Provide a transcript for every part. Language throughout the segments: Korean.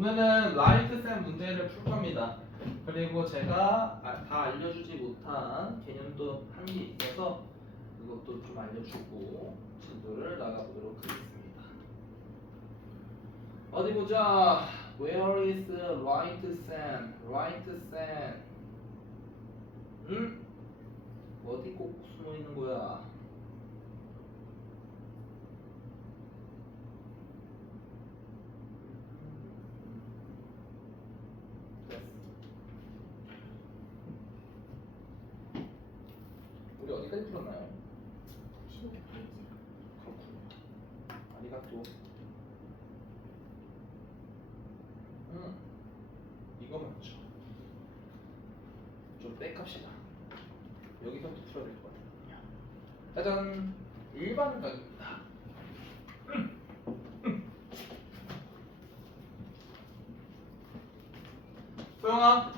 오늘은 라이트쌤 문제를 풀 겁니다. 그리고 제가 다 알려주지 못한 개념도 한 개 있어서 그것도 좀 알려주고 진도를 나가보도록 하겠습니다. 어디 보자. Where is right Sam? Right Sam? 응? 어디 꼭 숨어 있는 거야? 우리 어디까지 풀었나요? 15페이지. 그렇군요. 아리가또. 이거 맞죠? 좀 뺄갑시다. 여기서부터 풀어야 될 것 같거든요. 짜잔! 일반 각입니다. 소영아!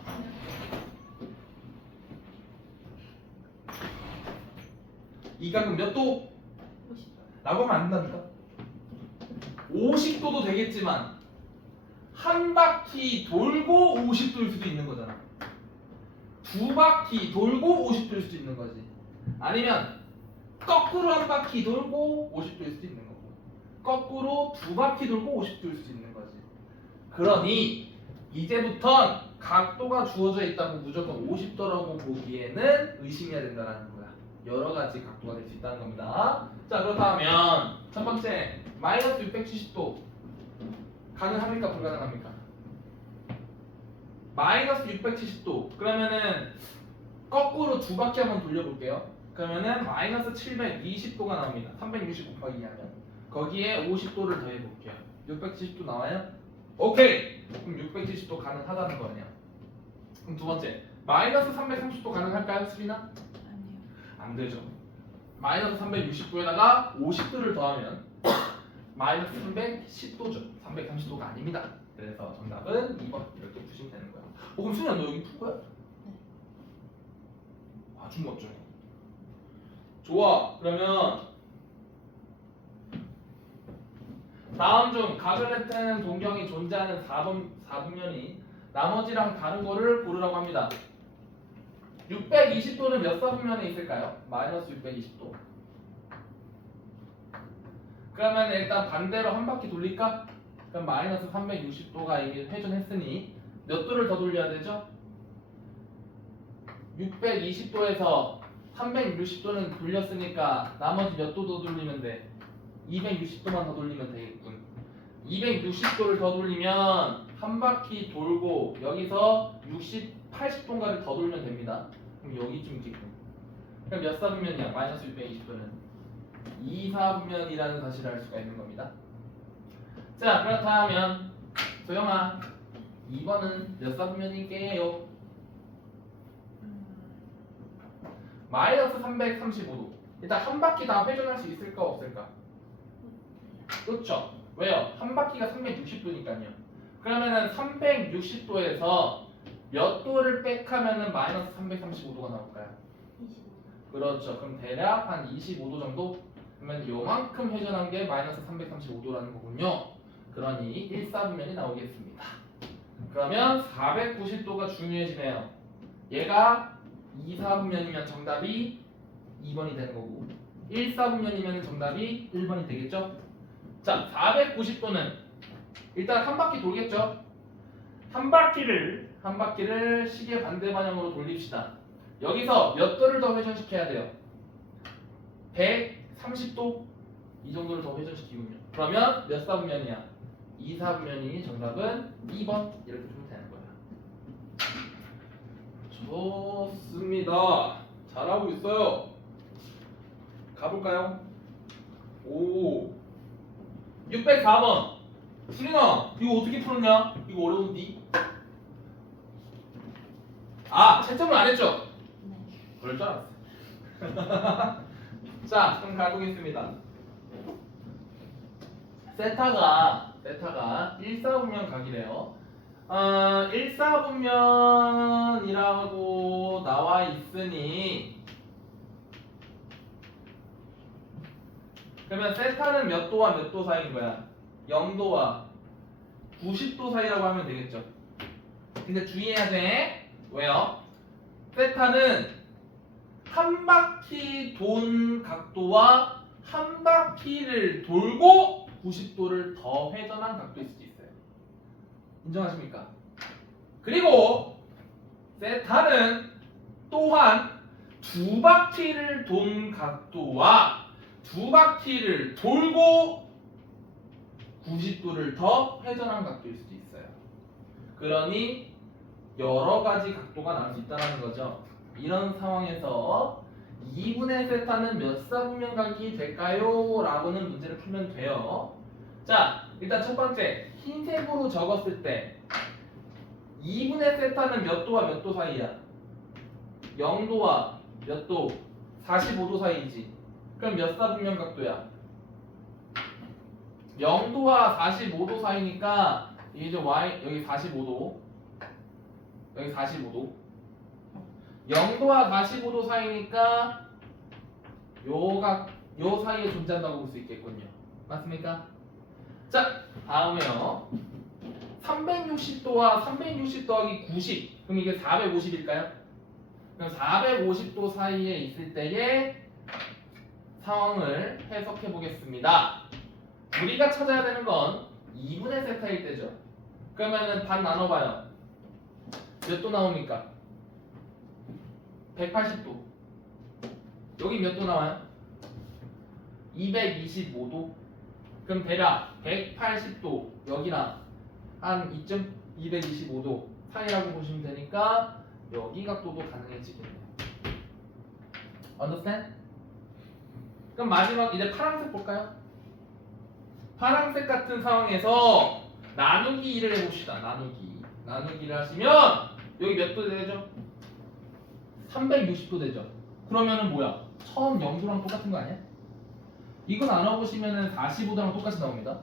이 각은 몇 도? 50도. 라고 하면 안 된답니다. 50도도 되겠지만 한 바퀴 돌고 50도일 수도 있는 거잖아. 두 바퀴 돌고 50도일 수도 있는 거지. 아니면 거꾸로 한 바퀴 돌고 50도일 수도 있는 거고, 거꾸로 두 바퀴 돌고 50도일 수도 있는 거지. 그러니 이제부턴 각도가 주어져 있다고 무조건 50도라고 보기에는 의심해야 된다는 거야. 여러 가지 각도가 될 수 있다는 겁니다. 자, 그렇다면 첫 번째 마이너스 670도 가능합니까? 불가능합니까? 마이너스 670도 그러면은 거꾸로 두 바퀴 한번 돌려볼게요. 그러면은 마이너스 720도가 나옵니다. 360 곱하기 2하면 거기에 50도를 더해볼게요. 670도 나와요? 오케이! 그럼 670도 가능하다는 거네요. 그럼 두 번째 마이너스 330도 가능할까요? 수빈아? 아니요. 안 되죠. 마이너스 360도에다가 50도를 더하면 마이너스 310도죠. 330도가 아닙니다. 그래서 정답은 2번 이렇게 푸시면 되는 거야. 그럼 수빈아 너 여기 풀 거야? 네. 아주 멋져. 좋아. 그러면 다음 중 각을 나타내는 동경이 존재하는 4분면이 나머지랑 다른 거를 고르라고 합니다. 620도는 몇 사분면에 있을까요? 마이너스 620도. 그러면 일단 반대로 한 바퀴 돌릴까? 그럼 마이너스 360도가 이미 회전했으니 몇 도를 더 돌려야 되죠? 620도에서 360도는 돌렸으니까 나머지 몇 도 더 돌리면 돼? 260도만 더 돌리면 되겠군. 260도를 더 돌리면 한 바퀴 돌고 여기서 80도인가를 더 돌면 됩니다. 그럼 여기쯤 있겠군. 그럼 몇 사분면이야? 마이너스 620도는 2사분면이라는 사실을 알 수가 있는 겁니다. 자, 그렇다면 소영아 2번은 몇 사분면일게요? 마이너스 335도. 일단 한 바퀴 다 회전할 수 있을까 없을까? 그렇죠. 왜요? 한 바퀴가 360도니까요. 그러면은 360도에서 몇 도를 빽하면은 마이너스 335도가 나올까요? 25도. 그렇죠. 그럼 대략 한 25도 정도? 그러면 요만큼 회전한 게 마이너스 335도라는 거군요. 그러니 1사분면이 나오겠습니다. 그러면 490도가 중요해지네요. 얘가 2사분면이면 정답이 2번이 되는 거고 1사분면이면 정답이 1번이 되겠죠? 자, 490도는 일단 한 바퀴 돌겠죠? 한 바퀴를 시계 반대 방향으로 돌립시다. 여기서 몇 도를 더 회전시켜야 돼요? 130도? 이 정도를 더 회전시키군요. 그러면 몇 사분면이야? 2사분면이 정답은 2번 이렇게 보면 되는 거예요. 좋습니다. 잘하고 있어요. 가볼까요? 오, 604번. 수린아, 이거 어떻게 풀었냐? 이거 어려운디? 아, 채점을 안 했죠? 네. 그럴 줄 알았어. 자, 그럼 가보겠습니다. 세타가 1사분면 각이래요. 1사분면이라고 나와 있으니 그러면 세타는 몇 도와 몇 도 사이인 거야? 0도와 90도 사이라고 하면 되겠죠. 근데 주의해야 돼. 왜요? 세타는 한 바퀴 돈 각도와 한 바퀴를 돌고 90도를 더 회전한 각도일 수도 있어요. 인정하십니까? 그리고 세타는 또한 두 바퀴를 돈 각도와 두 바퀴를 돌고 90도를 더 회전한 각도일 수도 있어요. 그러니 여러 가지 각도가 나올 수 있다는 거죠. 이런 상황에서 2분의 세타는 몇 사분면각이 될까요? 라고는 문제를 풀면 돼요. 자, 일단 첫 번째 흰색으로 적었을 때 2분의 세타는 몇 도와 몇 도 사이야? 0도와 몇 도? 45도 사이지. 그럼 몇 사분면 각도야? 0도와 45도 사이니까 이제 y 여기 45도, 여기 45도. 0도와 45도 사이니까 요 사이에 존재한다고 볼 수 있겠군요. 맞습니까? 자, 다음에요. 360도와 360 더하기 90. 그럼 이게 450일까요? 그럼 450도 사이에 있을 때의 상황을 해석해 보겠습니다. 우리가 찾아야 되는 건 2분의 세타일 때죠. 그러면은 반 나눠봐요. 몇 도 나옵니까? 180도. 여기 몇 도 나와요? 225도. 그럼 대략 180도 여기랑 한 이쯤 225도 사이라고 보시면 되니까 여기 각도도 가능해지겠네요. Understand? 그럼 마지막 이제 파란색 볼까요? 파란색 같은 상황에서 나누기 2를 해봅시다. 나누기를 하시면 여기 몇 도 되죠? 360도 되죠. 그러면은 뭐야? 처음 0도랑 똑같은 거 아니야? 이거 나눠보시면은 45도랑 똑같이 나옵니다.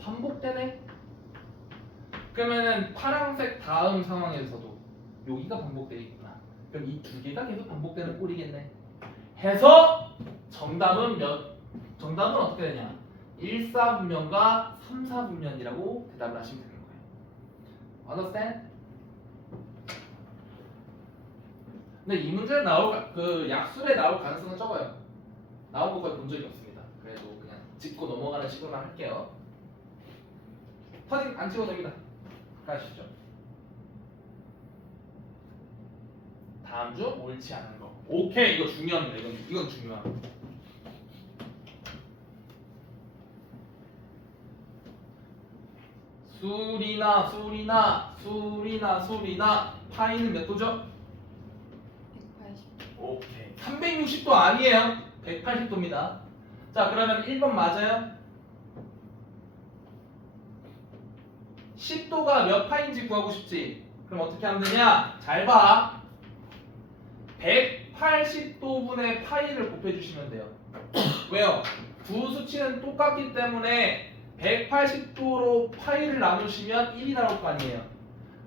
반복되네. 그러면은 파란색 다음 상황에서도 여기가 반복되겠구나. 그럼 이 두 개가 계속 반복되는 꼴이겠네. 해서 정답은 어떻게 되냐? 1사분면과 3사분면이라고 대답을 하시면 되는 거예요. Understand? 근데 이 문제에 그 약술에 나올 가능성은 적어요. 나온 거 거의 본 적이 없습니다. 그래도 그냥 짚고 넘어가는 식으로만 할게요. 사진 안 찍어도 됩니다. 가시죠. 다음 주 옳지 않은 거. 오케이, 이거 중요합니다. 이건 중요합니다. 수리나 파이는 몇 도죠? 180. 오케이. 360도 아니에요. 180도입니다. 자, 그러면 1번 맞아요? 10도가 몇 파인지 구하고 싶지? 그럼 어떻게 하면 되냐? 잘 봐. 180도분의 파이를 곱해주시면 돼요. 왜요? 두 수치는 똑같기 때문에 180도로 파이를 나누시면 1이 나올 거 아니에요.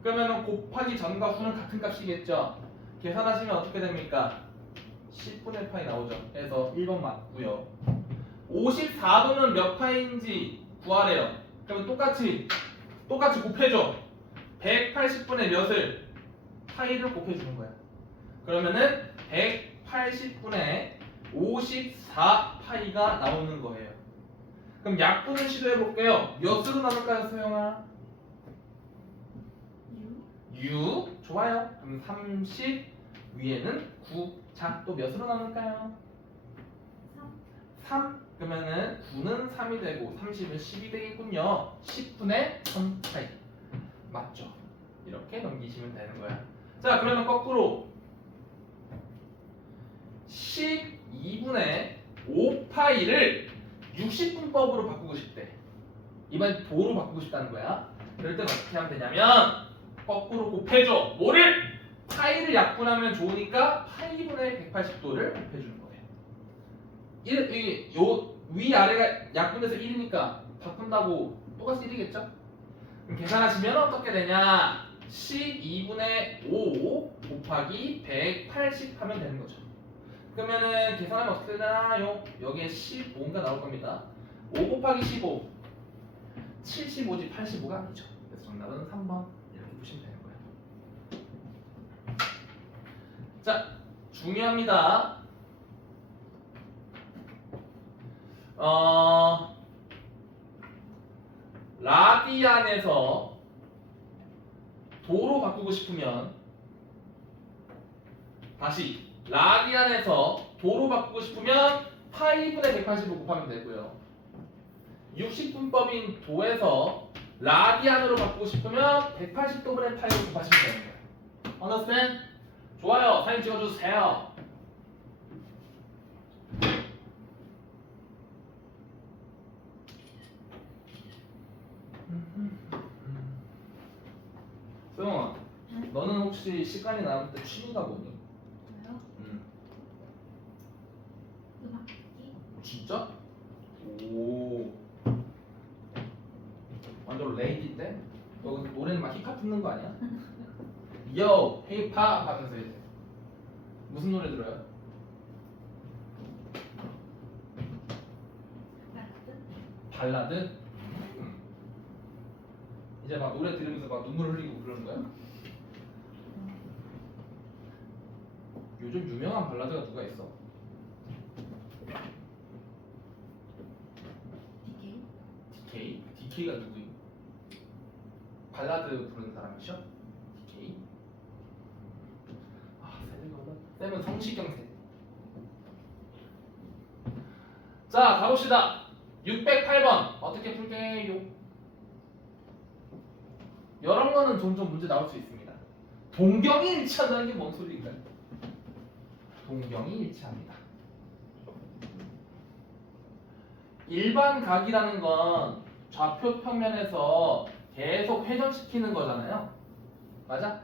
그러면 곱하기 전과 후는 같은 값이겠죠. 계산하시면 어떻게 됩니까? 10분의 파이 나오죠. 그래서 1번 맞고요. 54도는 몇 파이인지 구하래요. 그러면 똑같이 곱해줘. 180분의 몇을 파이를 곱해주는 거야. 그러면은 180분의 54 파이가 나오는 거예요. 그럼 약분을 시도해 볼게요. 몇으로 나눌까요, 소영아? 6. 좋아요. 그럼 30 위에는 9. 자, 또 몇으로 나눌까요? 3. 그러면은 9는 3이 되고 30은 10이 되겠군요. 10분의 3 파이. 맞죠? 이렇게 넘기시면 되는 거야. 자, 그러면 거꾸로 12분의 5파이를 60분법으로 바꾸고 싶대. 이번엔 도로 바꾸고 싶다는 거야. 그럴 땐 어떻게 하면 되냐면 거꾸로 곱해줘. 뭐를? 파이를 약분하면 좋으니까 파이분의 180도를 곱해주는 거예요. 요 위아래가 약분돼서 1이니까 바꾼다고 똑같이 1이겠죠? 그럼 계산하시면 어떻게 되냐? 12분의 5 곱하기 180 하면 되는 거죠. 그러면은 계산하면 어떻게 되나요? 여기에 15가 나올 겁니다. 5 곱하기 15 75지 85가 아니죠. 그래서 정답은 3번 이렇게 보시면 되는 거예요. 자, 중요합니다. 라디안에서 도로 바꾸고 싶으면 다시 라디안에서 도로 바꾸고 싶으면 파이분의 180을 곱하면 되고요. 60분법인 도에서 라디안으로 바꾸고 싶으면 180도분의 파이를 곱하시면 되는 거예요. Understand? 좋아요. 사진 찍어주세요. 소영아, 응? 너는 혹시 시간이 남을 때 취미가 뭐니? 저요? 음악 듣기? 진짜? 오, 완전 레이디인데? 너 근데 노래는 막 힙합 듣는 거 아니야? 요, 힙합 하면서 이제 무슨 노래 들어요? 발라드? 발라드? 이제 막 노래 들으면서 막 눈물 흘리고 그러는 거야? 요즘 유명한 발라드가 누가 있어? DK? DK? DK가 누구임? 발라드 부르는 사람이셔? DK? 아, 쌤이거든? 쌤은 성시경 쌤. 자, 가봅시다. 608번 어떻게 풀게요? 이런 거는 종종 문제 나올 수 있습니다. 동경이 일치한다는 게 뭔 소리인가요? 동경이 일치합니다. 일반 각이라는 건 좌표 평면에서 계속 회전시키는 거잖아요. 맞아?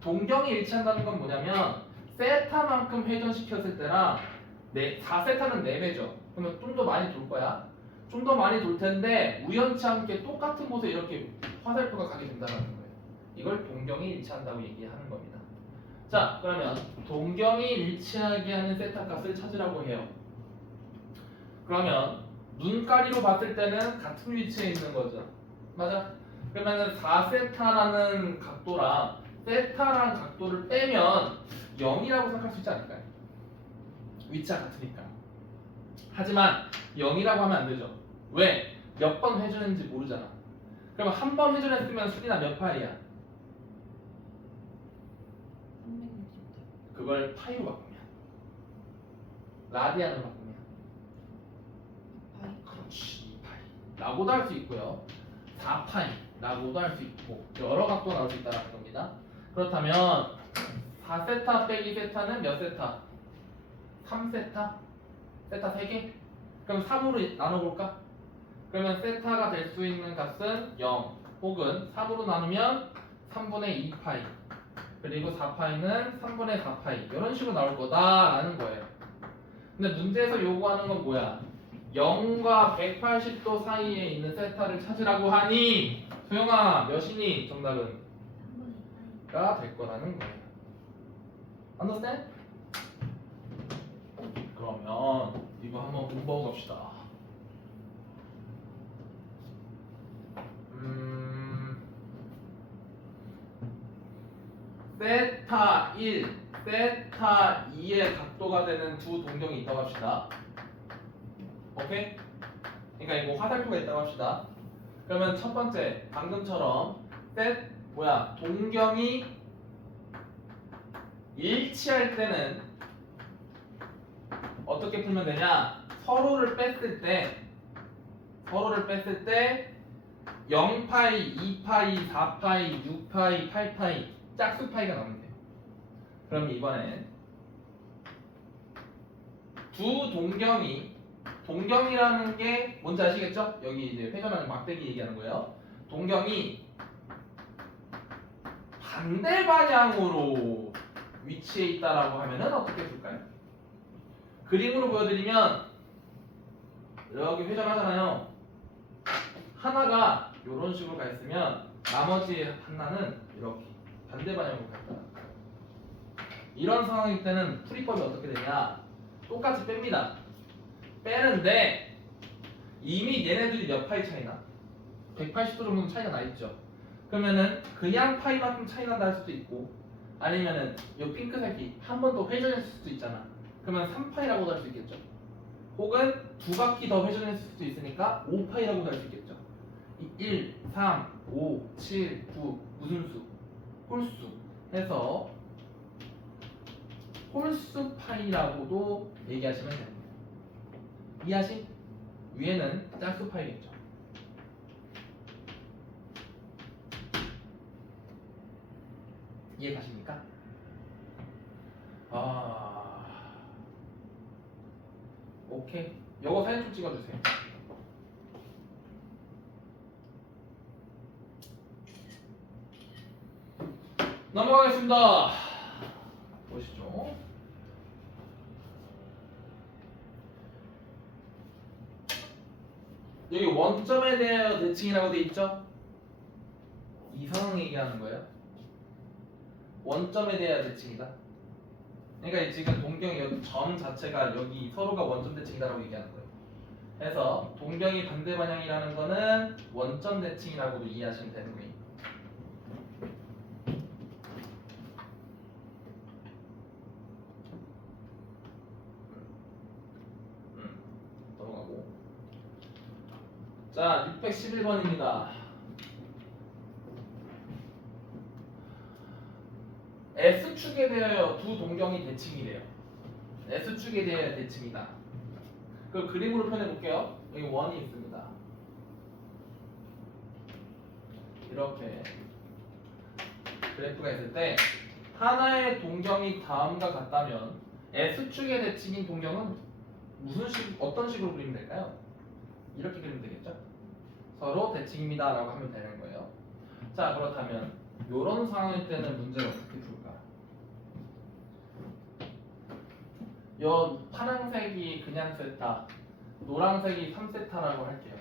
동경이 일치한다는 건 뭐냐면 세타만큼 회전시켰을 때랑 4세타는 4배죠. 그러면 좀 더 많이 돌 거야. 좀 더 많이 돌 텐데 우연치 않게 똑같은 곳에 이렇게 화살표가 가게 된다는 거예요. 이걸 동경이 일치한다고 얘기하는 겁니다. 자, 그러면 동경이 일치하게 하는 세타 값을 찾으라고 해요. 그러면 눈가리로 봤을 때는 같은 위치에 있는 거죠. 맞아? 그러면은 4세타라는 각도랑 세타라는 각도를 빼면 0이라고 생각할 수 있지 않을까요? 위치가 같으니까. 하지만 0이라고 하면 안 되죠. 왜? 몇 번 회전했는지 모르잖아. 그러면 한 번 회전했으면 수리나 몇 파이야? 360도. 그걸 파이로 바꾸면, 라디안으로 바꾸면, 파이? 그렇지, 2파이 라고도 할 수 있고요, 4파이 라고도 할 수 있고 여러 각도가 나올 수 있다는 겁니다. 그렇다면 4세타 빼기 세타는 몇 세타? 3세타? 세타 3개? 그럼 3으로 나눠볼까? 그러면 세타가 될 수 있는 값은 0 혹은 3으로 나누면 3분의 2파이 그리고 4파이는 3분의 4파이 이런 식으로 나올 거다라는 거예요. 근데 문제에서 요구하는 건 뭐야? 0과 180도 사이에 있는 세타를 찾으라고 하니 소영아 몇이니? 정답은 3분의 2파이. 가 될 거라는 거예요. Understand? 그러면 이거 한번 공부하고 갑시다. 세타 1, 세타 2의 각도가 되는 두 동경이 있다고 합시다. 오케이? 그러니까 이거 화살표가 있다고 합시다. 그러면 첫 번째 방금처럼 동경이 일치할 때는 어떻게 풀면 되냐? 서로를 뺐을 때 0파이, 2파이, 4파이, 6파이, 8파이 짝수파이가 나오면 돼요. 그럼 이번엔 두 동경이라는 게 뭔지 아시겠죠? 여기 이제 회전하는 막대기 얘기하는 거예요. 동경이 반대 방향으로 위치해 있다라고 하면은 어떻게 풀까요? 그림으로 보여드리면 여기 회전하잖아요. 하나가 이런 식으로 가 있으면 나머지 하나는 이렇게 반대 방향으로 갔다. 이런 상황일 때는 풀이법이 어떻게 되냐? 똑같이 뺍니다. 빼는데 이미 얘네들이 몇 파이 차이나? 180도 정도 차이가 나 있죠. 그러면은 그냥 파이만큼 차이 난다 할 수도 있고, 아니면은 이 핑크색이 한 번 더 회전했을 수도 있잖아. 그러면 3파이라고도 할 수 있겠죠. 혹은 두 바퀴 더 회전했을 수도 있으니까 5파이라고도 할 수 있겠죠. 이 1, 3, 5, 7, 9 무슨 수? 홀수 해서 홀수 파이라고도 얘기하시면 됩니다. 이해하시? 위에는 짝수 파이겠죠. 이해 가십니까? 오케이. 요거 사진 좀 찍어주세요. 넘어가겠습니다. 보시죠. 여기 원점에 대하여 대칭이라고 돼 있죠? 이 상황 얘기하는 거예요. 원점에 대하여 대칭이다. 그러니까 지금 동경이 여기 점 자체가 여기 서로가 원점 대칭이다라고 얘기하는 거예요. 그래서 동경이 반대 방향이라는 거는 원점 대칭이라고도 이해하시면 되는 거예요. 넘어가고. 자, 611번입니다. S축에 대하여 두 동경이 대칭이래요. S축에 대하여 대칭이다. 그 그림으로 표현해 볼게요. 여기 원이 있습니다. 이렇게 그래프가 있을 때 하나의 동경이 다음과 같다면 S축의 대칭인 동경은 어떤 식으로 그리면 될까요? 이렇게 그리면 되겠죠? 서로 대칭입니다라고 하면 되는 거예요. 자, 그렇다면 이런 상황일 때는 문제를 어떻게 풀까? 요 파란색이 그냥 세타, 노란색이 3세타라고 할게요.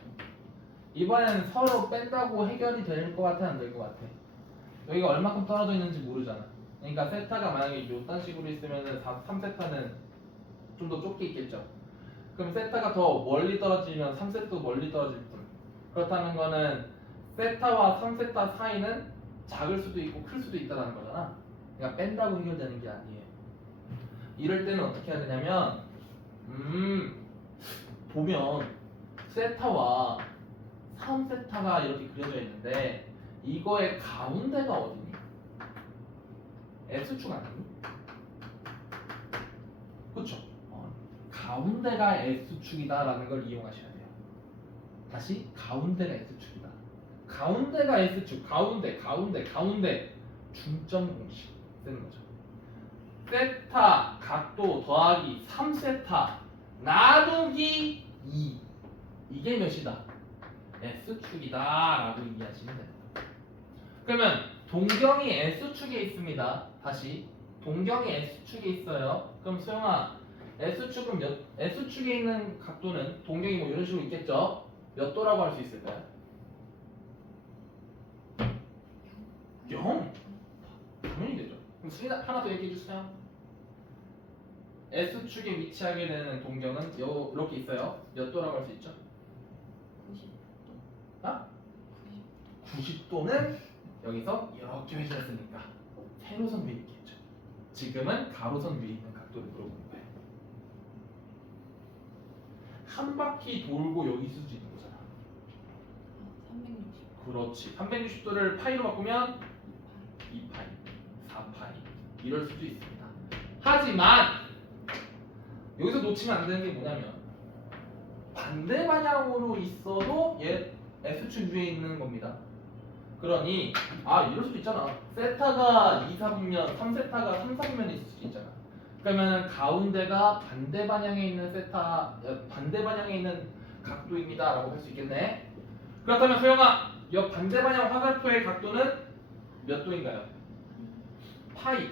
이번엔 서로 뺀다고 해결이 될 것 같아, 안 될 것 같아? 여기가 얼마큼 떨어져 있는지 모르잖아. 그러니까 세타가 만약에 이딴 식으로 있으면 3세타는 좀 더 좁게 있겠죠. 그럼 세타가 더 멀리 떨어지면 3세타도 멀리 떨어질 뿐. 그렇다는 거는 세타와 3세타 사이는 작을 수도 있고 클 수도 있다는 거잖아. 그러니까 뺀다고 해결되는 게 아니에요. 이럴 때는 어떻게 해야 되냐면 보면 세타와 3세타가 이렇게 그려져 있는데 이거의 가운데가 어디니? S축 아니니? 그쵸? 가운데가 S축이다 라는 걸 이용하셔야 돼요. 다시 가운데가 S축이다. 가운데가 S축, 가운데 중점 공식 쓰는 거죠. 세타 각도 더하기 3세타 나누기 2 이게 몇이다? S축이다 라고 이해하시면 됩니다. 그러면 동경이 S축에 있습니다. 다시 동경이 S축에 있어요. 그럼 소영아 S축은 S축에 있는 각도는 동경이 뭐 이런 식으로 있겠죠? 몇 도라고 할 수 있을까요? 0 당연히 되죠. 그럼 하나 더 얘기해 주세요. S축에 위치하게 되는 동경은 이렇게 있어요. 몇 도라고 할 수 있죠? 90도. 아? 90도는 여기서 이렇게 회전했으니까 세로선 위에 있겠죠. 지금은 가로선 위에 있는 각도를 물어보는 거예요. 한 바퀴 돌고 여기 있을 수 있는 거잖아. 360. 그렇지. 360도를 파이로 바꾸면 2파이, 4파이 이럴 수도 있습니다. 하지만 여기서 놓치면 안 되는 게 뭐냐면 반대 방향으로 있어도 얘 S축 위에 있는 겁니다. 그러니 이럴 수도 있잖아. 세타가 2, 4분면 3세타가 3, 4분면에 있을 수도 있잖아. 그러면 가운데가 반대 방향에 있는 반대 방향에 있는 각도입니다라고 할 수 있겠네. 그렇다면 소영아, 이 반대 방향 화살표의 각도는 몇 도인가요? 파이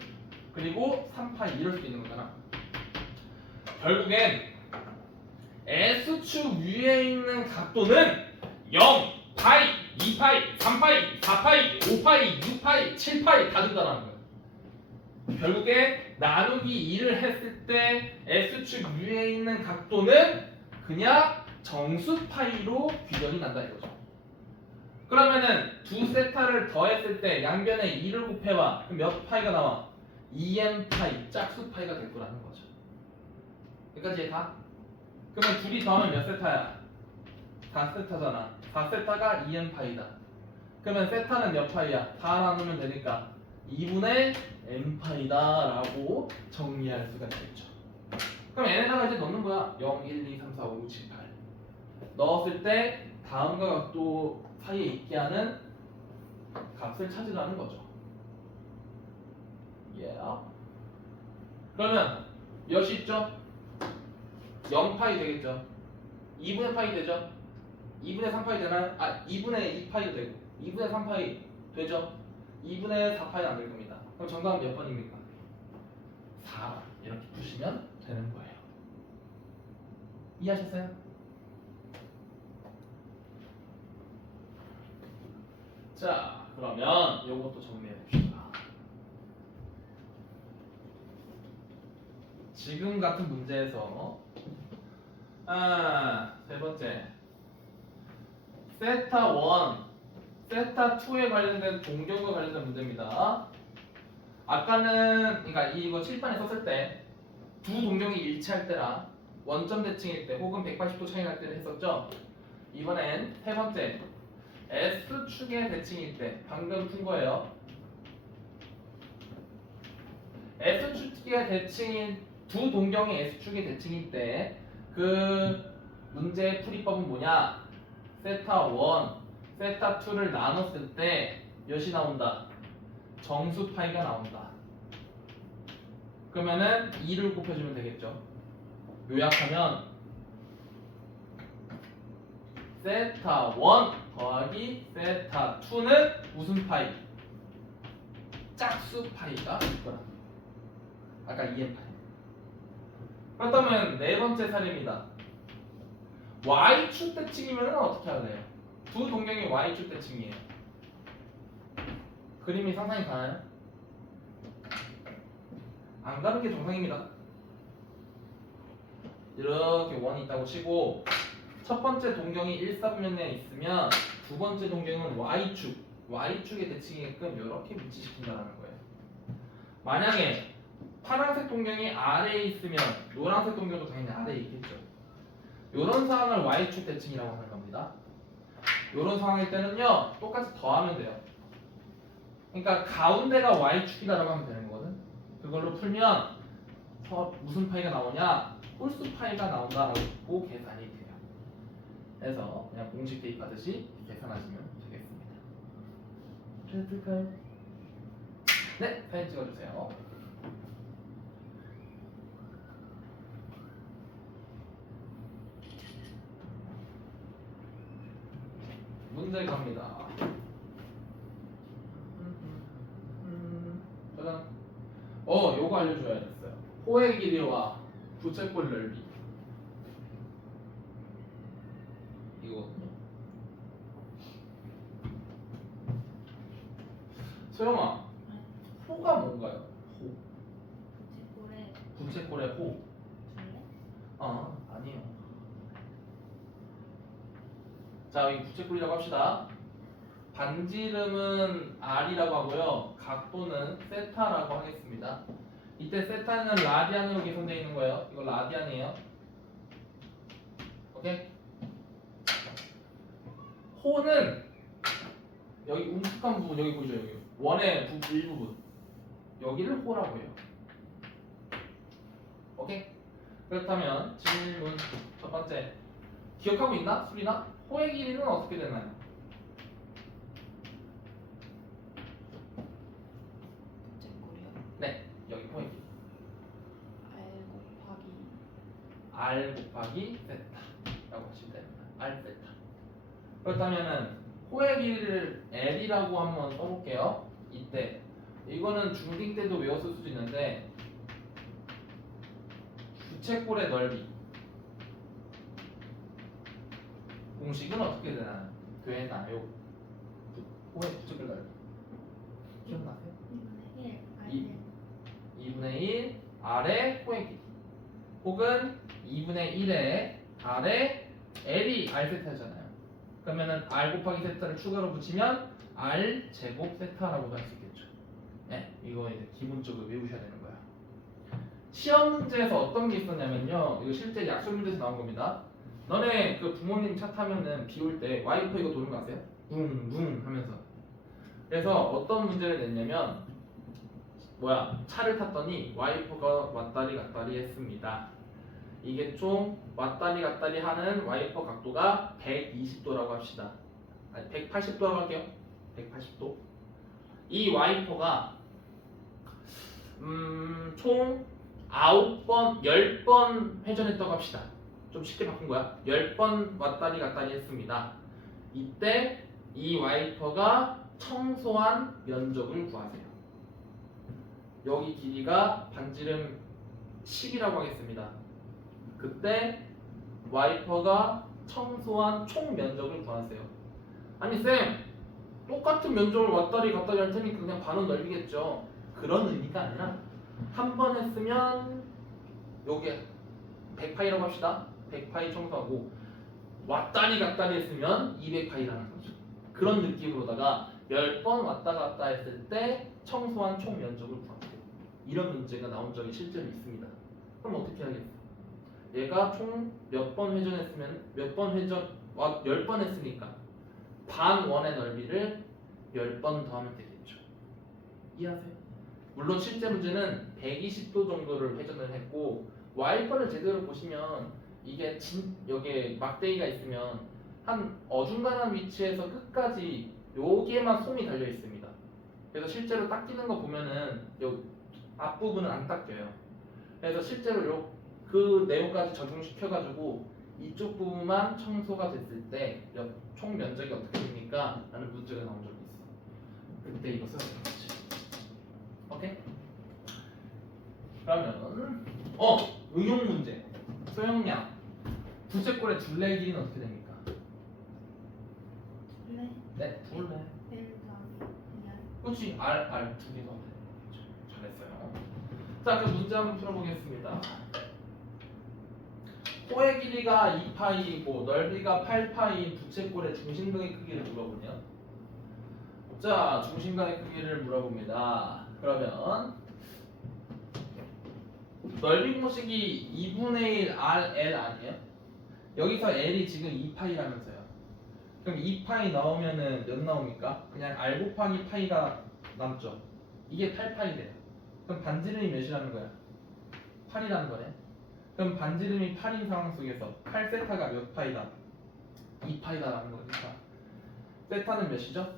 그리고 3파이 이럴 수도 있는 거잖아. 결국엔 S축 위에 있는 각도는 0, 파이, 2파이, 3파이, 4파이, 5파이, 6파이, 7파이 다 된다는 거예요. 결국에 나누기 2를 했을 때 S축 위에 있는 각도는 그냥 정수 파이로 규정이 난다 이거죠. 그러면은 두 세타를 더했을 때 양변에 2를 곱해봐. 그럼 몇 파이가 나와? 2n 파이 짝수 파이가 될 거라는 거죠. 여기까지 다? 그러면 둘이 더하면 몇 세타야? 4세타잖아. 4세타가 2n 파이다. 그러면 세타는 몇 파이야? 4 나누면 되니까 2분의 n 파이다 라고 정리할 수가 있겠죠. 그럼 n에다가 이제 넣는 거야. 0, 1, 2, 3, 4, 5, 6, 7, 8 넣었을 때 다음과 각도 사이에 있게 하는 값을 찾으라는 거죠. 그러면 몇이 있죠? 0파이 되겠죠. 2분의 파이 되죠. 2분의 3파이 되나요? 2분의 2파이도 되고 2분의 3파이 되죠. 2분의 4파이는 안 될 겁니다. 그럼 정답은 몇 번입니까? 4번 이렇게 푸시면 되는 거예요. 이해하셨어요? 자, 그러면 요것도 정리해 봅시다. 지금 같은 문제에서 세 번째 세타 1, 세타 2에 관련된 동경과 관련된 문제입니다. 아까는 그러니까 이거 칠판에 썼을 때 두 동경이 일치할 때랑 원점 대칭일 때 혹은 180도 차이 날 때를 했었죠. 이번엔 세 번째 S축의 대칭일 때 방금 푼 거예요. S축의 대칭인 두 동경이 S축의 대칭일 때 그 문제의 풀이법은 뭐냐? 세타 1, 세타 2를 나눴을 때 몇이 나온다? 정수 파이가 나온다. 그러면은 2를 곱해주면 되겠죠. 요약하면 세타 1 더하기 세타 2는 무슨 파이? 짝수 파이가 있거나. 아까 2n 파이. 그렇다면 네 번째 사례입니다. y축 대칭이면 어떻게 할래요? 두 동경이 y축 대칭이에요. 그림이 상상이 가나요? 안 가는 게 정상입니다. 이렇게 원이 있다고 치고 첫 번째 동경이 1, 3면에 있으면 두 번째 동경은 y축의 대칭이게끔 이렇게 위치시킨다는 거예요. 만약에 파란색 동경이 아래에 있으면 노란색 동경도 당연히 아래에 있겠죠. 이런 상황을 y축 대칭이라고 하는 겁니다. 이런 상황일 때는요 똑같이 더하면 돼요. 그러니까 가운데가 y축이다라고 하면 되는 거거든. 그걸로 풀면 무슨 파이가 나오냐? 홀수 파이가 나온다라고 계산이 돼요. 그래서 그냥 공식 대입하듯이 계산하시면 되겠습니다. 됐을까요? 네, 사진 찍어주세요. 문제 갑니다. 짜잔. 요거 알려줘야겠어요. 호의 길이와 부채꼴 넓이. 이거거든요. 소영아, 호가 뭔가요? 호. 부채꼴에 부채꼴의 호. 줄래? 아니에요. 자, 여기 부채꼴이라고 합시다. 반지름은 r이라고 하고요. 각도는 세타라고 하겠습니다. 이때 세타는 라디안으로 계산되어 있는 거예요. 이거 라디안이에요. 오케이? 호는 여기 움푹한 부분 여기 보이죠? 여기 원의 일부분 여기를 호라고 해요. 오케이? 그렇다면 질문 첫 번째 기억하고 있나? 수리나? 호의 길이는 어떻게 되나요? 부채꼴이요? 네, 여기 호의 길이 R 곱하기 r 곱하기 세타라고 하시면 됩니다. r 세타. 그렇다면은 호의 길이를 l이라고 한번 써볼게요. 이때 이거는 중딩 때도 외웠을 수도 있는데 부채꼴의 넓이 공식은 어떻게 되나요? 호의 부채꼴 넓이 기억나세요? 2분의 1 R의 호의 길이 혹은 2분의 1의 R의 L이 R 세타잖아요. 그러면은 r 곱하기 세타를 추가로 붙이면 r 제곱 세타라고도 할 수 있겠죠. 네, 이거 이제 기본적으로 외우셔야 되는 거야. 시험 문제에서 어떤 게 있었냐면요. 이거 실제 약속 문제에서 나온 겁니다. 너네 그 부모님 차 타면은 비 올 때 와이퍼 이거 도는 거 아세요? 붕붕 하면서. 그래서 어떤 문제를 냈냐면 차를 탔더니 와이퍼가 왔다리 갔다리 했습니다. 이게 총 왔다리 갔다리 하는 와이퍼 각도가 120도라고 합시다. 아니 180도라고 할게요. 180도. 이 와이퍼가 총 9번, 10번 회전했다고 합시다. 좀 쉽게 바꾼 거야. 10번 왔다리 갔다리 했습니다. 이때 이 와이퍼가 청소한 면적을 구하세요. 여기 길이가 반지름 10이라고 하겠습니다. 그때 와이퍼가 청소한 총 면적을 구하세요. 아니 쌤, 똑같은 면적을 왔다리 갔다리 할 테니까 그냥 반은 넓이겠죠. 그런 의미가 아니라 한 번 했으면 요게 100파이라고 합시다. 100파이 청소하고 왔다리 갔다리 했으면 200파이라는 거죠. 그런 느낌으로다가 10번 왔다 갔다 했을 때 청소한 총 면적을 구하세요. 이런 문제가 나온 적이 실제로 있습니다. 그럼 어떻게 하겠어? 얘가 총 몇 번 회전했으면 몇 번 회전 10번 했으니까 반 원의 넓이를 10번 더하면 되겠죠. 이해하세요? 물론 실제 문제는 120도 정도를 회전을 했고 와이퍼를 제대로 보시면 이게 여기에 막대기가 있으면 한 어중간한 위치에서 끝까지 여기에만 솜이 달려 있습니다. 그래서 실제로 닦이는 거 보면은 요 앞부분은 안 닦여요. 그래서 실제로 그 내용까지 적용시켜가지고 이쪽 부분만 청소가 됐을 때 총 면적이 어떻게 됩니까? 라는 문제가 나온 적이 있어. 그때 이거 써야 되겠지. 오케이? 그러면 응용 문제. 소형량 부채꼴의 둘레 길이는 어떻게 됩니까? 둘레. 네, 둘레. L 더하기 R. 그렇지. R 두 개 더 되는 거죠. 잘했어요. 자, 그 문제 한번 풀어보겠습니다. 코의 길이가 2파이이고 넓이가 8파이인 부채꼴의 중심각의 크기를 물어보네요. 자, 중심각의 크기를 물어봅니다. 그러면 넓이 공식이 2분의 1 RL 아니에요? 여기서 L이 지금 2파이라면서요. 그럼 2파이 나오면은 몇 나옵니까? 그냥 R 곱하기 파이가 남죠. 이게 8파이 돼요. 그럼 반지름이 몇이라는 거야? 8이라는 거네. 그럼 반지름이 8인 상황 속에서 8세타가 몇 파이다? 2파이다라는 거니까 세타는 몇이죠?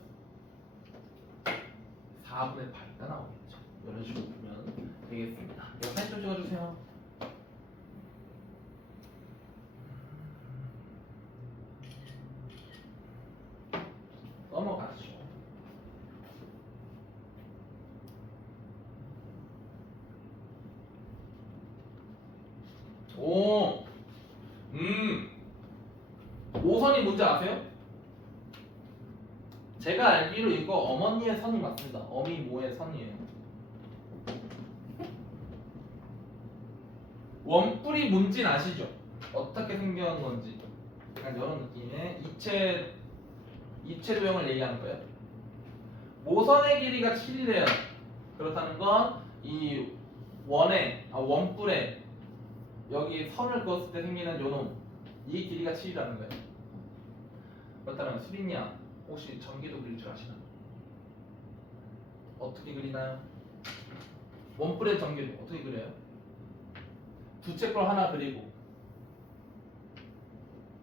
4분의 파이가 나오겠죠. 이런 식으로 보면 되겠습니다. 이거 사진 좀 찍어주세요. 넘어가죠. 오, 5선이 뭔지 아세요? 제가 알기로 이거 어머니의 선이 맞습니다. 어미 모의 선이에요. 원뿔이 뭔진 아시죠? 어떻게 생겨난 건지. 약간 이런 느낌의 이체 도형을 얘기하는 거예요. 모선의 길이가 7이래요. 그렇다는 건 이 원뿔에 여기 선을 그었을 때 생기는 요놈 이 길이가 7이라는 거예요. 그렇다면 수빈이야 혹시 전기도 그릴 줄 아시나? 어떻게 그리나요? 원뿔의 전기도 어떻게 그려요? 부채꼴 하나 그리고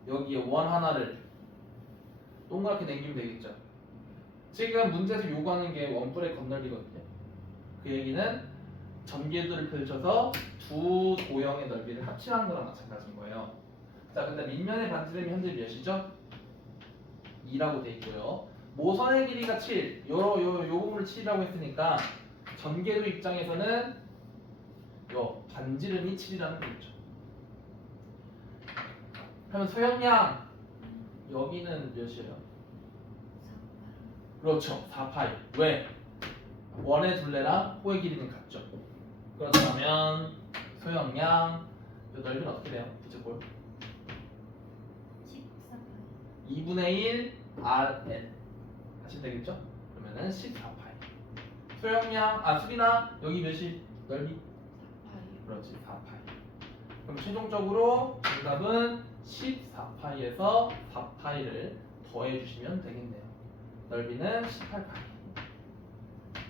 여기에 원 하나를 동그랗게 남기면 되겠죠. 지금 문제에서 요구하는 게 원뿔의 건널비거든요. 그 얘기는 전개도를 펼쳐서 두 도형의 넓이를 합치라는 거랑 마찬가지인 거예요. 자, 근데 밑면의 반지름이 현재 몇이죠? 2라고 돼 있고요. 모선의 길이가 7. 요 부분을 7이라고 했으니까 전개도 입장에서는 요 반지름이 7이라는 거겠죠. 그러면 소형량 여기는 몇이에요? 그렇죠. 4파이. 왜? 원의 둘레랑 호의 길이는 같죠. 그렇다면 소형량 요 넓이는 어떻게 돼요? 부채꼴 14파이. 2분의 1 Rn 하시면 되겠죠? 그러면은 14파이. 소형량 수빈아 여기 몇이? 넓이? 4파이. 그렇지 4파이. 그럼 최종적으로 정답은 14파이에서 4파이를 더해주시면 되겠네요. 넓이는 18파이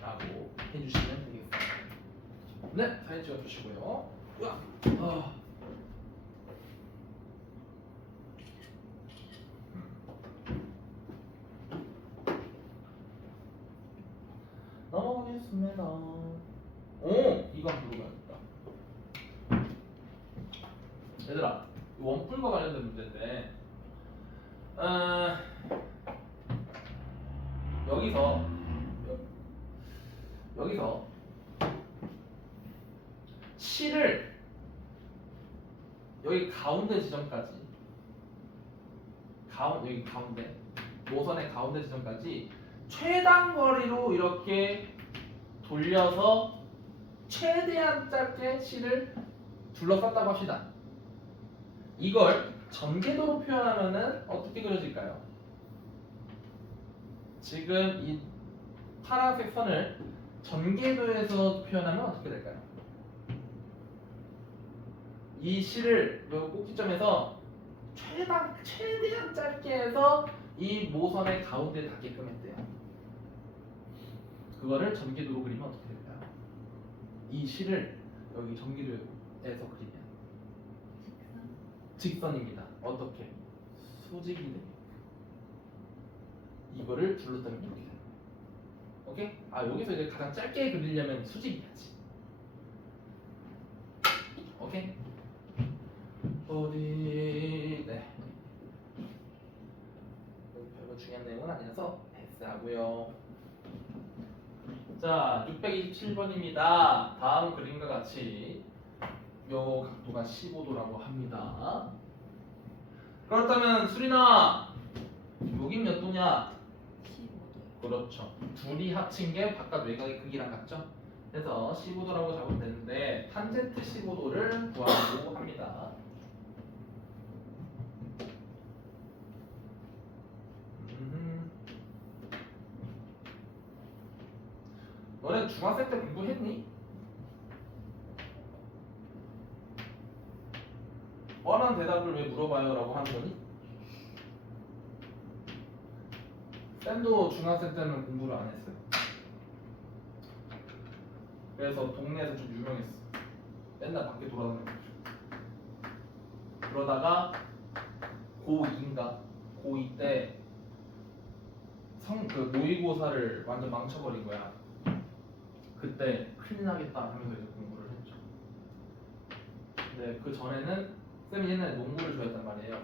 라고 해주시면 되겠습니다. 네, 사진 찍어주시고요. 으악. 넘어가겠습니다. 오, 이거 한번 물어봐야겠다. 얘들아, 원뿔과 관련된 문제인데, 여기서 실을 여기 가운데 지점까지, 여기 가운데 노선의 가운데 지점까지 최단 거리로 이렇게 돌려서 최대한 짧게 실을 둘러쌌다고 합시다. 이걸 전개도로 표현하면은 어떻게 그려질까요? 지금 이 파란색 선을 전개도에서 표현하면 어떻게 될까요? 이 실을 요 꼭지점에서 최대한 짧게 해서 이 모선의 가운데 닿게끔 했대요. 그거를 전개도로 그리면 어떻게 될까요? 이 실을 여기 전개도에서 그리면 직선입니다. 어떻게? 수직이 됩니다. 이거를 둘러싸면 이렇게 돼요. 오케이? 여기서 이제 가장 짧게 그리려면 수직이야지. 오케이? 어디? 네. 별로 중요한 내용은 아니라서 패스하고요. 자, 627번입니다. 다음 그림과 같이 요 각도가 15도라고 합니다. 그렇다면 수리나 여긴 몇 도냐? 15도. 그렇죠. 둘이 합친 게 바깥 외곽의 크기랑 같죠? 그래서 15도라고 잡으면 되는데 탄젠트 15도를 구하려고 합니다. 너네 중학생 때 공부했니? 뻔한 대답을 왜 물어봐요? 라고 하는 거니? 쌤도 중학생 때는 공부를 안 했어요. 그래서 동네에서 좀 유명했어. 맨날 밖에 돌아다니고. 그러다가 고2인가? 고2 때 그 모의고사를 완전 망쳐버린 거야. 그때 큰일 나겠다 하면서 이제 공부를 했죠. 근데 그 전에는 쌤이 옛날에 농구를 좋아했단 말이에요.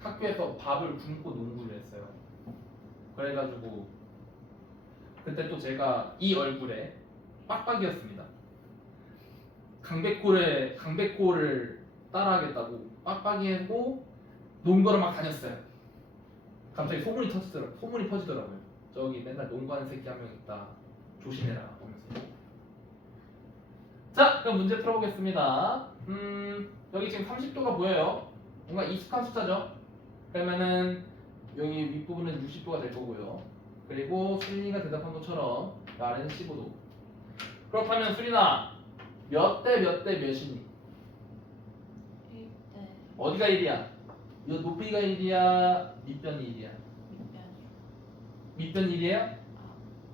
학교에서 밥을 굶고 농구를 했어요. 그래가지고 그때 또 제가 이 얼굴에 빡빡이었습니다. 강백호를 따라하겠다고 빡빡이했고 농구를 막 다녔어요. 갑자기 소문이 퍼지더라고요. 저기 맨날 농구하는 새끼 한 명 있다. 조심해라 하면서. 자, 그럼 문제 풀어보겠습니다. 여기 지금 30도가 보여요. 뭔가 익숙한 숫자죠? 그러면은 여기 윗부분은 60도가 될 거고요. 그리고 수린이가 대답한 것처럼 아래는 15도. 그렇다면 수린아, 몇 대 몇이니? 1대 어디가 1이야? 이 높이가 1이야? 밑변이 1이야? 밑변 1이에요?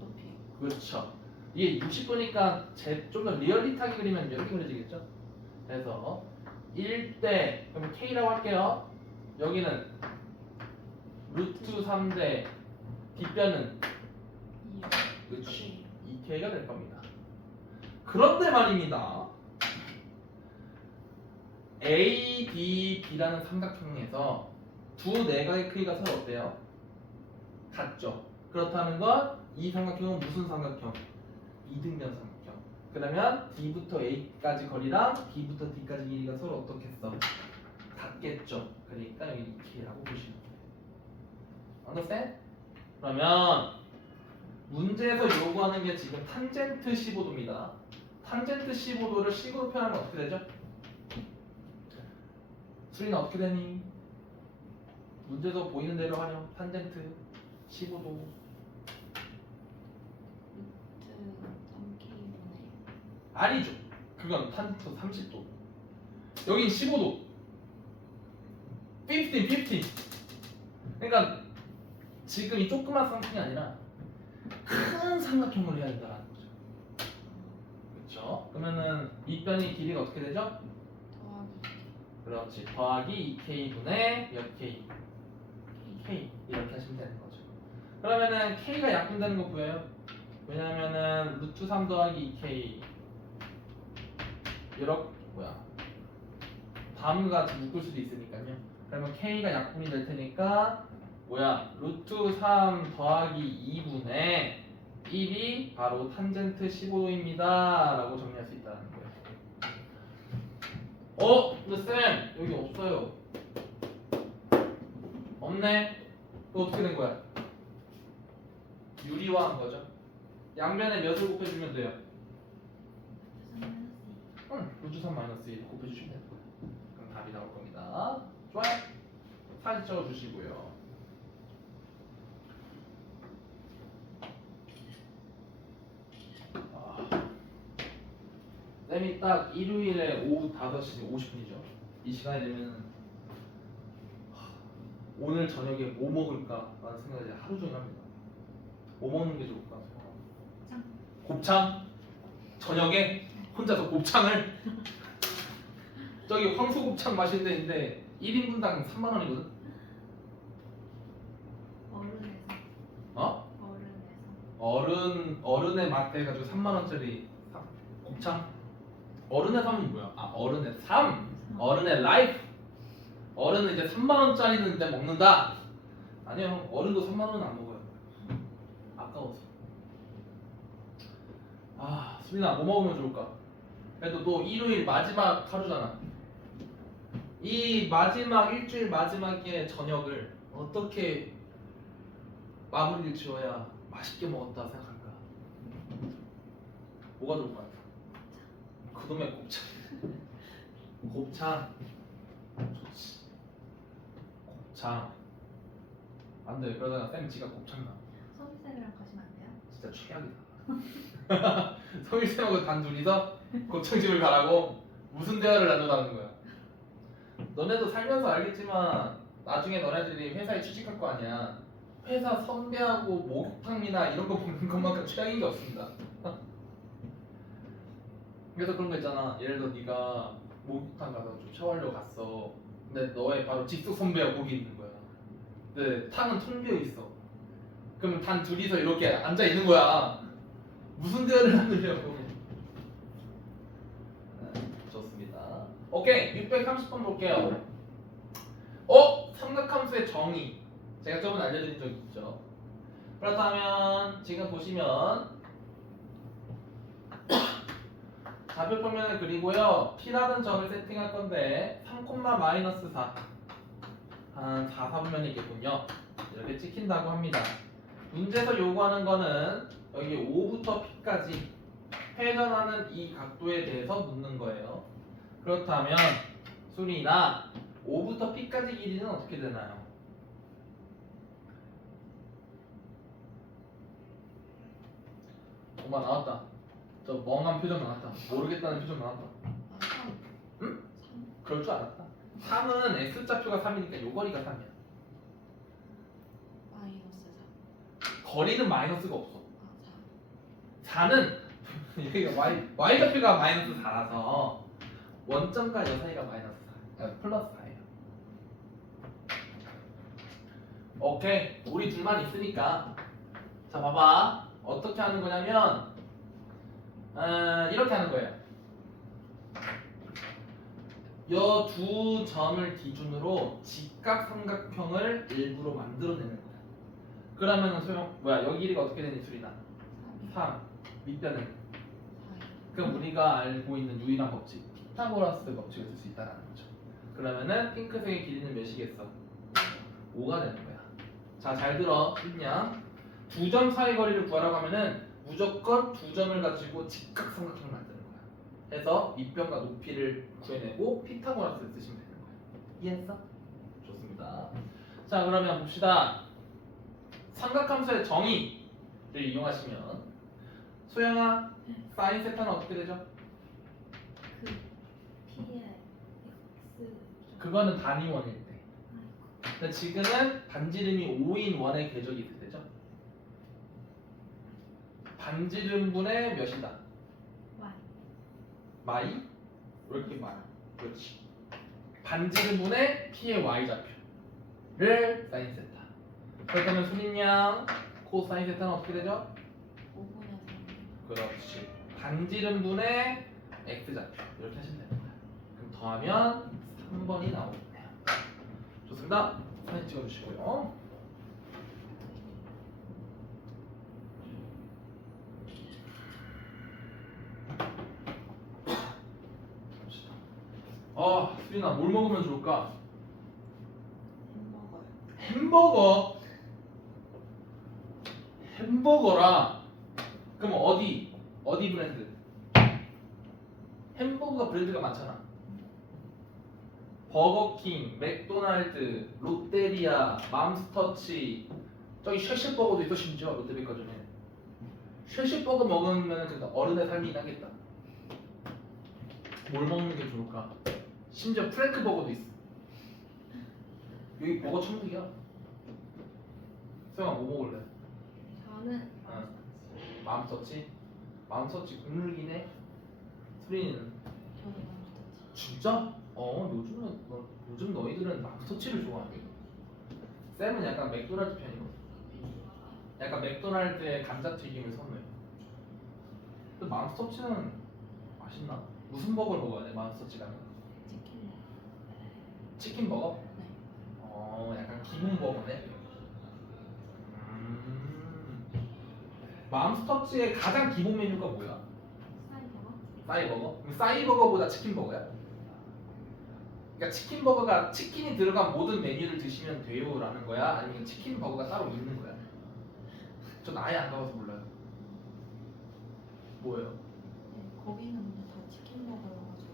높이. 그렇죠. 이게 60도니까 좀 더 리얼리트하게 그리면 이렇게 그려지겠죠? 그래서 1대 그럼 K라고 할게요. 여기는 루트 3대 뒷변은 2. 그렇지 2K가 될 겁니다. 그런데 말입니다. A, B, B라는 삼각형에서 두 내각의 크기가 서로 어때요? 같죠. 그렇다는 건 이 삼각형은 무슨 삼각형? 이등변 삼각형. 그러면 D부터 A까지 거리랑 B부터 D까지 길이가 서로 어떻겠어? 같겠죠. 그러니까 여기 2K라고 보시면 돼요. understand? 그러면 문제에서 요구하는 게 지금 탄젠트 15도입니다. 탄젠트 15도를 식으로 표현하면 어떻게 되죠? 수리는 어떻게 되니? 문제도 보이는 대로 활용. 탄젠트 15도. 루트 3K분의 아니죠. 그건 탄젠트 30도. 여긴 15도. 15. 그러니까 지금 이 조그만 쌍둥이 아니라 큰 삼각형을 해야 된다는 거죠. 그렇죠? 그러면은 밑변이 길이가 어떻게 되죠? 더하기 그렇지. 더하기 2K분의 몇 K? K 이렇게 하시면 되는 거죠. 그러면은 K가 약분되는 거 보여요? 왜냐면은 루트 3 더하기 2K 이렇게 다음과 같이 묶을 수도 있으니까요. 그러면 K가 약분이 될 테니까 루트 3 더하기 2분의 1이 바로 탄젠트 15도입니다 라고 정리할 수 있다는 거예요. 근데 쌤 여기 없어요. 없네. 또 어떻게 된 거야? 유리화한 거죠. 양변에 몇을 곱해주면 돼요? 루트 3 마이너스 1 곱해주시면 되는 거예요. 그럼 답이 나올 겁니다. 좋아요. 사진 찍어주시고요. 쌤이 딱 일요일에 오후 5시 50분이죠. 이 시간이 되면 오늘 저녁에 뭐 먹을까 라는 생각을 하루 종일 합니다. 뭐 먹는 게 좋을까? 곱창? 저녁에 혼자서 곱창을 저기 황소곱창 맛있는 데인데 1인분당 3만원이거든? 어른에서 어른의 맛 돼가지고 3만원짜리 곱창? 어른의 3은 뭐야? 어른의 3! 어른의 라이프! 어른은 이제 3만원짜리는 이제 먹는다? 아니요, 어른도 3만원은 안 먹어요. 아까워서. 수빈아 뭐 먹으면 좋을까? 그래도 또 일요일 마지막 하루잖아. 이 마지막 일주일 마지막에 저녁을 어떻게 마무리를 지어야 맛있게 먹었다 생각할까? 뭐가 좋을 것 같아? 그놈의 곱창. 곱창 좋지. 곱창 안돼. 그러다가 쌤 지가 곱창 나. 서비스랑 가시면 안 돼요? 진짜 최악이다. 성일쌤하고 단 둘이서 곱창집을 가라고 무슨 대화를 나누라는 거야. 너네도 살면서 알겠지만 나중에 너네들이 회사에 취직할 거 아니야. 회사 선배하고 목욕탕이나 이런 거 보는 것만큼 최악인 게 없습니다. 그래서 그런 거 있잖아. 예를 들어 네가 목욕탕 가서 좀 샤워하려고 갔어. 근데 너의 바로 직속 선배가 거기 있는 거야. 근데 탕은 텅 비어 있어. 그럼 단 둘이서 이렇게 앉아 있는 거야. 무슨 대화를 나누려고. 좋습니다. 오케이, 630번 볼게요. 삼각함수의 정의. 제가 저번에 알려드린 적 있죠. 그렇다면 지금 보시면 좌표평면을 그리고요. P라는 점을 세팅할 건데 3,-4 한 4, 4분면이겠군요. 이렇게 찍힌다고 합니다. 문제에서 요구하는 거는 여기 5부터 P까지 회전하는 이 각도에 대해서 묻는 거예요. 그렇다면 수리나 5부터 P까지 길이는 어떻게 되나요? 엄마 나왔다. 저 멍한 표정 나왔다. 모르겠다는 표정 나왔다. 3. 응? 그럴 줄 알았다. 3은 X좌표가 3이니까 요 거리가 3이야. 마이너스 4. 거리는 마이너스가 없어. 4. 4는 이게 Y좌표가 마이너스 4라서 원점과 요 사이가 마이너스 4, 플러스 4예요. 오케이, 우리 둘만 있으니까 자 봐봐. 어떻게 하는 거냐면 이렇게 하는 거예요. 요 두 점을 기준으로 직각삼각형을 일부러 만들어내는 거야. 그러면 여기 길이가 어떻게 되니 수리나? 3. 밑변은? 4. 그럼 우리가 알고 있는 유일한 법칙 피타고라스 법칙을 쓸 수 있다는 거죠. 그러면은 핑크색의 길이는 몇이겠어? 5가 되는 거야. 자, 잘 들어 수빈양. 두 점 사이 거리를 구하라고 하면은 무조건 두 점을 가지고 직각삼각형을 만드는 거야. 해서 밑변과 높이를 구해내고 피타고라스를 쓰시면 되는 거야. 이해했어? 좋습니다. 자 그러면 봅시다. 삼각함수의 정의를 이용하시면 소영아 사인 세타는 어떻게 되죠? 그 P의 X 그거는 단위원일 때. 근데 지금은 반지름이 5인1의 궤적이 있을 때죠. 반지름분의 몇이다? Y 마이? 왜 이렇게 많아? 그렇지. 반지름분의 P의 Y좌표를 사인 세타. 그렇다면 수민 양 코사인 세타는 어떻게 되죠? 5분의 3 그렇지. 반지름분의 X좌표 이렇게 하시면 됩니다. 그럼 더하면 3번이 나오겠네요. 좋습니다. 사진 찍어주시고요. 수린아 뭘 먹으면 좋을까? 햄버거요. 햄버거라. 그럼 어디 브랜드? 햄버거 브랜드가 많잖아. 버거킹, 맥도날드, 롯데리아, 맘스터치, 저기 쉐쉐버거도 있어. 심지어 롯데백화점에 쉐쉐버거 먹으면 그 어른의 삶이 나겠다. 뭘 먹는 게 좋을까? 심지어 프랭크버거도 있어. 여기 버거 천국이야. 수영아 뭐 먹을래? 저는 맘스터치? 맘스터치 국룰이긴 해. 수린이는 저도 맘스터치. 진짜? 요즘 너희들은 맘스터치를 좋아하니? 쌤은 약간 맥도날드 편이고 약간 맥도날드의 감자튀김을 선호해. 근데 맘스터치는 맛있나? 무슨 버거를 먹어야 돼? 맘스터치 가면? 치킨 먹어요. 치킨 버거? 네. 약간 기본 버거네. 맘스터치의 가장 기본 메뉴가 뭐야? 사이버거? 싸이버거? 그럼 싸이버거보다 치킨버거야? 그러니까 치킨버거가 치킨이 들어간 모든 메뉴를 드시면 돼요라는 거야? 아니면 치킨버거가 따로 있는 거야? 전 아예 안 가봐서 몰라요. 뭐예요? 네, 거기는 근데 다 치킨 먹어가지고.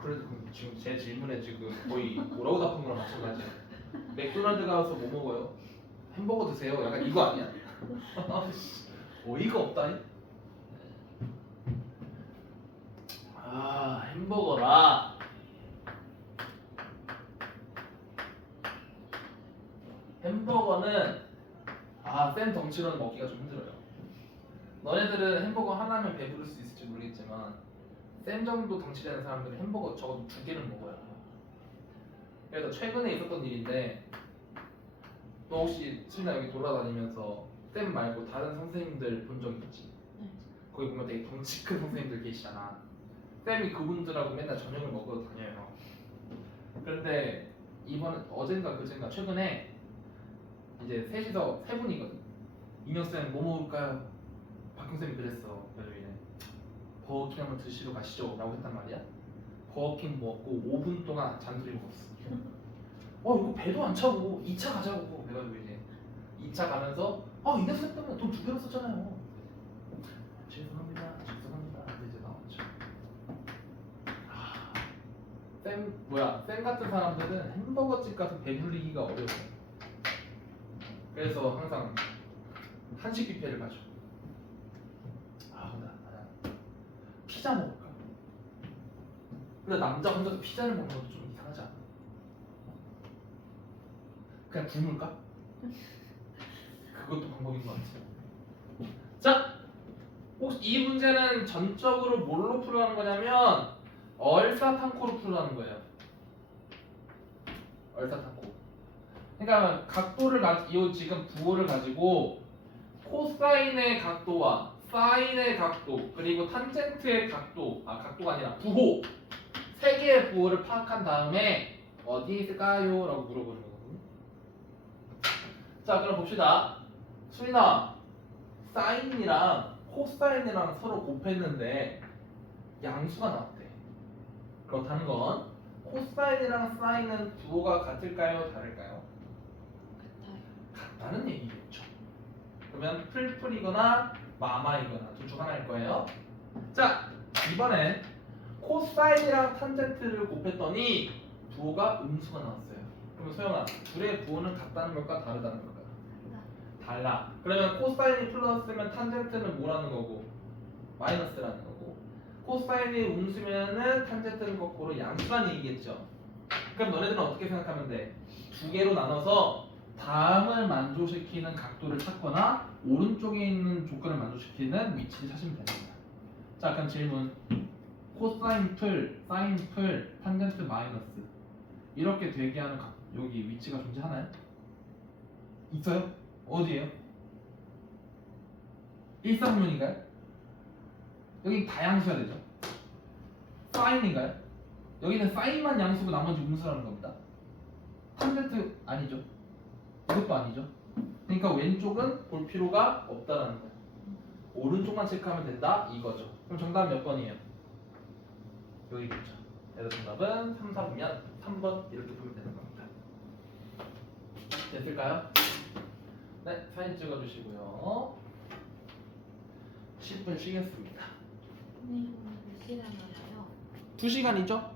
그래도 그럼 지금 제 질문에 지금 거의 뭐라고 답한 거랑 마찬가지야. 맥도날드 가서 뭐 먹어요? 햄버거 드세요? 약간 이거 아니야? 어이가 없다니? 햄버거라. 햄버거는 쌤 덩치로는 먹기가 좀 힘들어요. 너네들은 햄버거 하나면 배부를 수 있을지 모르겠지만 쌤 정도 덩치 되는 사람들은 햄버거 적어도 2개는 먹어요. 그래서 최근에 있었던 일인데 너 혹시 수민아 여기 돌아다니면서 쌤 말고 다른 선생님들 본 적 있지? 네. 거기 보면 되게 덩치 큰 선생님들 계시잖아. 쌤이 그분들하고 맨날 저녁을 먹으러 다녀요. 그런데 어젠가 그젠가 최근에 이제 셋이서 세 분이거든. 인혁쌤 뭐 먹을까요? 박형쌤이 그랬어. 그래서 이제 버거킹 한번 드시러 가시죠 라고 했단 말이야. 버거킹 먹고 5분 동안 잔소리 먹었어. 이거 배도 안 차고 2차 가자고. 그래가지고 이제 2차 가면서 인혁쌤 때문에 돈 2배로 썼잖아요. 죄송합니다. 근데 이제 나왔죠. 쌤 같은 사람들은 햄버거집 가서 배불리기가 어려워. 그래서 항상 한식 뷔페를 가죠. 근데 나는 피자 먹을까? 근데 남자 혼자서 피자를 먹는 것도 좀 이상하지 않아? 그냥 굶을까? 그것도 방법인 것 같아. 자, 혹시 이 문제는 전적으로 뭘로 풀어가는 거냐면 얼사탄코로 풀어가는 거예요. 얼사탄코. 그러니까 각도를 이 지금 부호를 가지고 코사인의 각도와 사인의 각도 그리고 탄젠트의 각도가 아니라 부호 세 개의 부호를 파악한 다음에 어디에 있을까요? 라고 물어보는 거거든요. 자 그럼 봅시다. 수민아 사인이랑 코사인이랑 서로 곱했는데 양수가 나왔대. 그렇다는 건 코사인이랑 사인은 부호가 같을까요? 다를까요? 같아요. 같다는 얘기겠죠. 그러면 풀풀이거나 마마이거나 둘 중 하나일 거예요. 자 이번엔 코사인이랑 탄젠트를 곱했더니 부호가 음수가 나왔어요. 그러면 그럼 소영아, 둘의 부호는 같다는 걸까 다르다는 걸까? 다르다. 달라. 그러면 코사인이 플러스면 탄젠트는 뭐라는 거고? 마이너스라는 거고. 코사인이 음수면은 탄젠트는 거꾸로 양수라는 얘기겠죠. 그럼 너네들은 어떻게 생각하면 돼? 두 개로 나눠서 다음을 만족시키는 각도를 찾거나 오른쪽에 있는 조건을 만족시키는 위치를 찾으면 됩니다. 자, 그럼 질문. 코사인 풀, 사인 풀, 탄젠트 마이너스 이렇게 되게 하는 여기 위치가 존재하나요? 있어요? 어디에요? 일사분면인가요? 여기 다 양수야 되죠? 사인인가요? 여기는 사인만 양수고 나머지 음수라는 겁니다. 탄젠트 아니죠? 이것도 아니죠? 그러니까 왼쪽은 볼 필요가 없다라는 거예요. 오른쪽만 체크하면 된다 이거죠. 그럼 정답 몇 번이에요? 여기겠죠. 그래서 정답은 3, 4분면 3번 이렇게 보면 되는 겁니다. 됐을까요? 네, 사진 찍어주시고요. 10분 쉬겠습니다. 선생님 오늘 몇 시간 하나요? 2시간이죠?